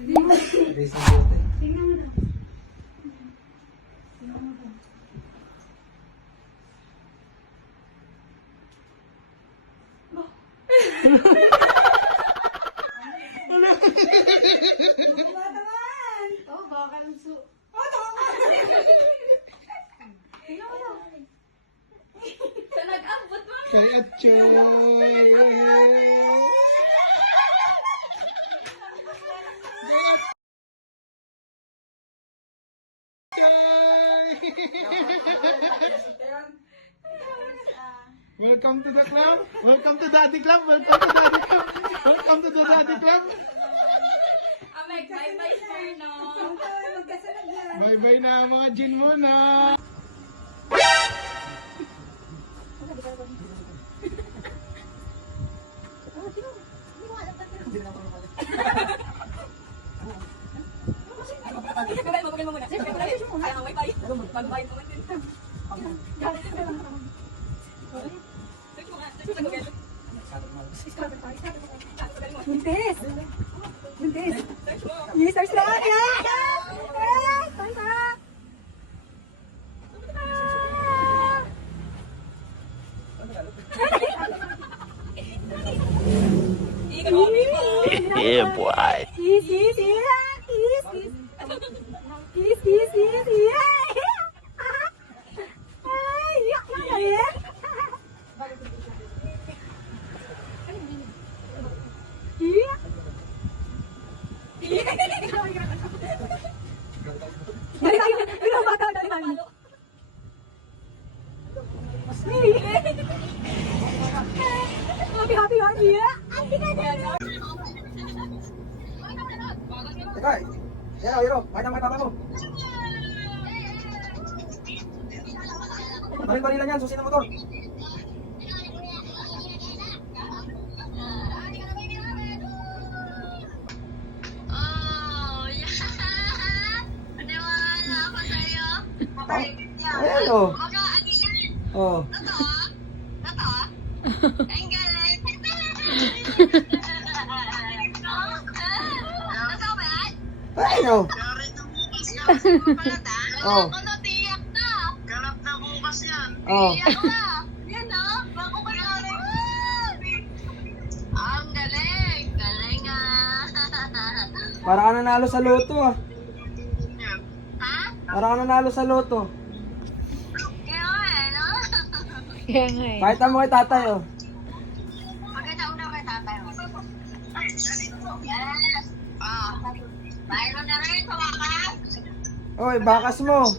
May isang bote. Tingnan mo daw. Tingnan mo daw. Wala. Wala naman. Oh, bakal su... Tingnan mo daw. Sa nag-abot mo. Kay Atchoy. Kay Atchoy. Welcome to the club. Welcome to Daddy Club. Welcome to Daddy Club. Welcome to the Daddy Club. Amek, bye-bye, sir, no? Bye-bye na mga gin mo na. Buntis! Buntis! Yes, there's no one! Yes! Yes! Tanta! Yeah, boy. Kiss, kiss, yeah! Kiss, kiss! Kiss, kiss, kiss, yeah! Ay, yak na eh! Yeah! Dali tayo! Dali ang bata! Dali tayo! Happy, happy, happy! Ay, di ka din! Teka, Iro, Iro, pakita mo kay papa mo. Balik-balik lang yan, susi ng motor. Ayan o. Oh. Ang galing! Totoo ba yan? Ayan o. Oh. Ano, tiyak na! Ganap na bukas yan! Oh. Tiyak na! Yan o! Bago ko galing! Ang galing! Galing Para ka nanalo sa loto ah. Ha? Para ka nanalo sa loto. Kaya no? Kaya nga eh. Pakita mo kay tatay oh. Maganda una kay tatay. Yes! Ah! Mayroon na rin, hawakan! Oy, bakas mo.